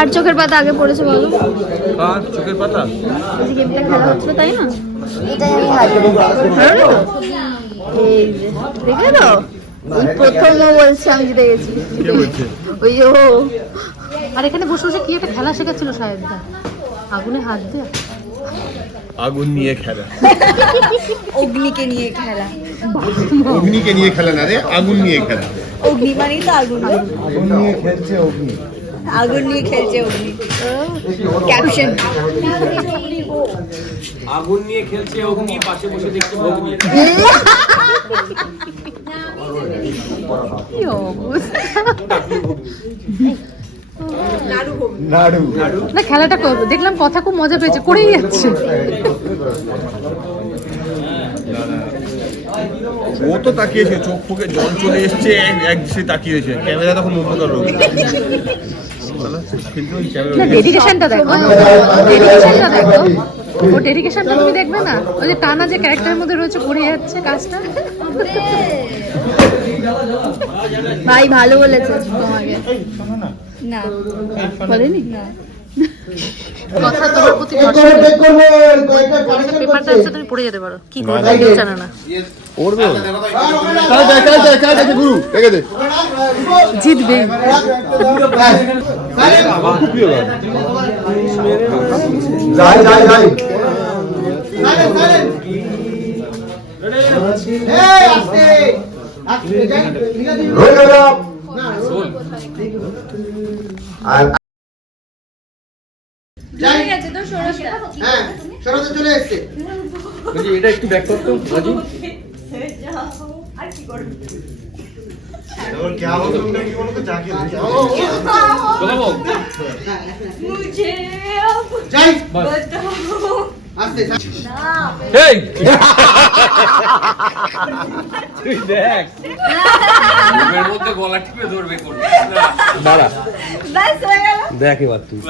কার চোখের পাতা আগে পড়েছে বলো? কার চোখের পাতা? যে গেমটা খেলা হচ্ছিল তাই না? এটাই আমি ভালো না? এই যে তো? এই প্রথম বলছে আমি জিতে গেছি। কে বলছে? ওই যে ও। আর এখানে বসে বসে কি একটা খেলা শেখাচ্ছিল সাহেব? আগুনে হাত দিয়ে আগুন নিয়ে খেলা। অগ্নিকে নিয়ে খেলা। অগ্নিকে নিয়ে খেলা না রে আগুন নিয়ে খেলা। অগ্নি মানেই তো আগুন আগুন নিয়ে খেলছে অগ্নি। আগুন নিয়ে খেলছে অগ্নি। ক্যাপশন আগুন নিয়ে খেলছে অগ্নি পাশে বসে দেখছে অগ্নি। কি অবস্থা? নাড়ু। না খেলাটা করব দেখলাম কথা খুব মজা পেয়েছে করেই যাচ্ছে। ও তো তাকিয়েছে চোখ ফুকে জল চলে এসছে এক- সে তাকিয়েছে। ক্যামেরা তখন রোগ। না ডেডিকেশনটা দেখো ডেডিকেশনটা দেখো ও ডেডিকেশনটা তুমি দেখবে না ওই যে টানা যে ক্যারেক্টারের মধ্যে রয়েছে করে যাচ্ছে কাজটা ভাই ভালো বলেছে তোমাকে না বলেনি কথা তোমার প্রতি পেপারটা হচ্ছে তুমি পড়ে যেতে পারো কি করবে কেউ জানে না জিতবে যাই যাই যাই আর হ্যাঁ চলে এসছে এটা একটু ব্যাক করতো রাজু বলাবো যাই আসতে এই তুই দেখ মুখের মধ্যে গলা টিপে ধরবে করবে দাঁড়া। হয়ে গেল দেখ এবার তুই।